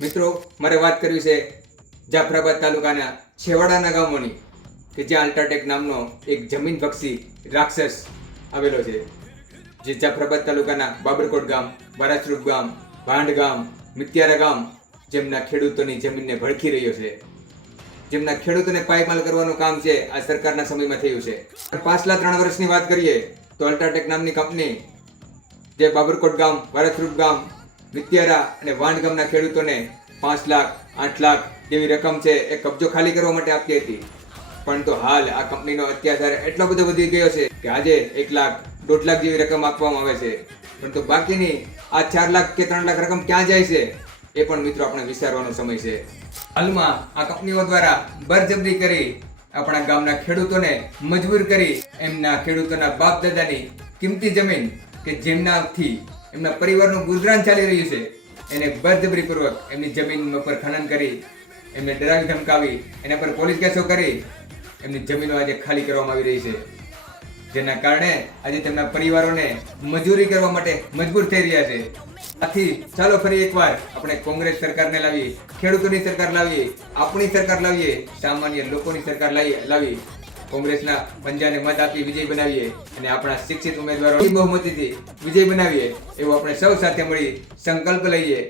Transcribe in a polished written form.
મિત્રો, મારે વાત કરવી છે જાફરાબાદ તાલુકાના છેવાડાના ગામોની કે જ્યાં અલ્ટ્રાટેક નામનો એક જમીન પક્ષી રાક્ષસ આવેલો છે. જે જાફરાબાદ તાલુકાના બાબરકોટ ગામ, વારાસરૂપ ગામ, ભાંડ ગામ, મિત્યારા ગામ જેમના ખેડૂતોની જમીનને ભડકી રહ્યો છે. જેમના ખેડૂતોને પાયમાલ કરવાનું કામ છે આ સરકારના સમયમાં થયું છે. પાછલા 3 વર્ષની વાત કરીએ તો અલ્ટ્રાટેક નામની કંપની જે બાબરકોટ ગામ, વારાસરૂપ ગામ, મિત્યારા અને વાંડ ગામના ખેડૂતોને 5 લાખ 8 લાખ જેવી રકમ છે એ કબજો ખાલી કરવા માટે આપતી હતી. પરંતુ હાલ આ કંપનીનો અત્યાચાર એટલો બધો વધી ગયો છે કે આજે 1 લાખ 1.5 લાખ જેવી રકમ આપવામાં આવે છે. પરંતુ બાકીની આ 4 લાખ કે 3 લાખ રકમ ક્યાં જાય છે એ પણ મિત્રો આપણે વિચારવાનો સમય છે. હાલમાં આ કંપનીઓ દ્વારા બળજબરી કરી આપણા ગામના ખેડૂતોને મજબૂર કરી એમના ખેડૂતોના બાપ દાદાની કિંમતી જમીન કે જેમનાથી એમના પરિવારનું ગુજરાન ચાલી રહ્યું છે એને બળજબરીપૂર્વક એમની જમીન ઉપર ખનન કરી એમને ડરાવી ધમકાવી એના પર પોલીસ કેસો કરી એમની જમીનો આજે ખાલી કરવામાં આવી રહી છે. જેના કારણે આજે તેમના પરિવારોને મજૂરી કરવા માટે મજબૂર થઈ રહ્યા છે. આથી ચાલો ફરી એકવાર આપણે કોંગ્રેસ સરકારને લાવીએ, ખેડૂતોની સરકાર લાવીએ, આપણી સરકાર લાવીએ, સામાન્ય લોકોની સરકાર લાવી કોંગ્રેસના પંજાને મત આપી વિજય બનાવીએ અને આપણા શિક્ષિત ઉમેદવારો બહુમતીથી વિજય બનાવીએ એવો આપણે સૌ સાથે મળી સંકલ્પ લઈએ.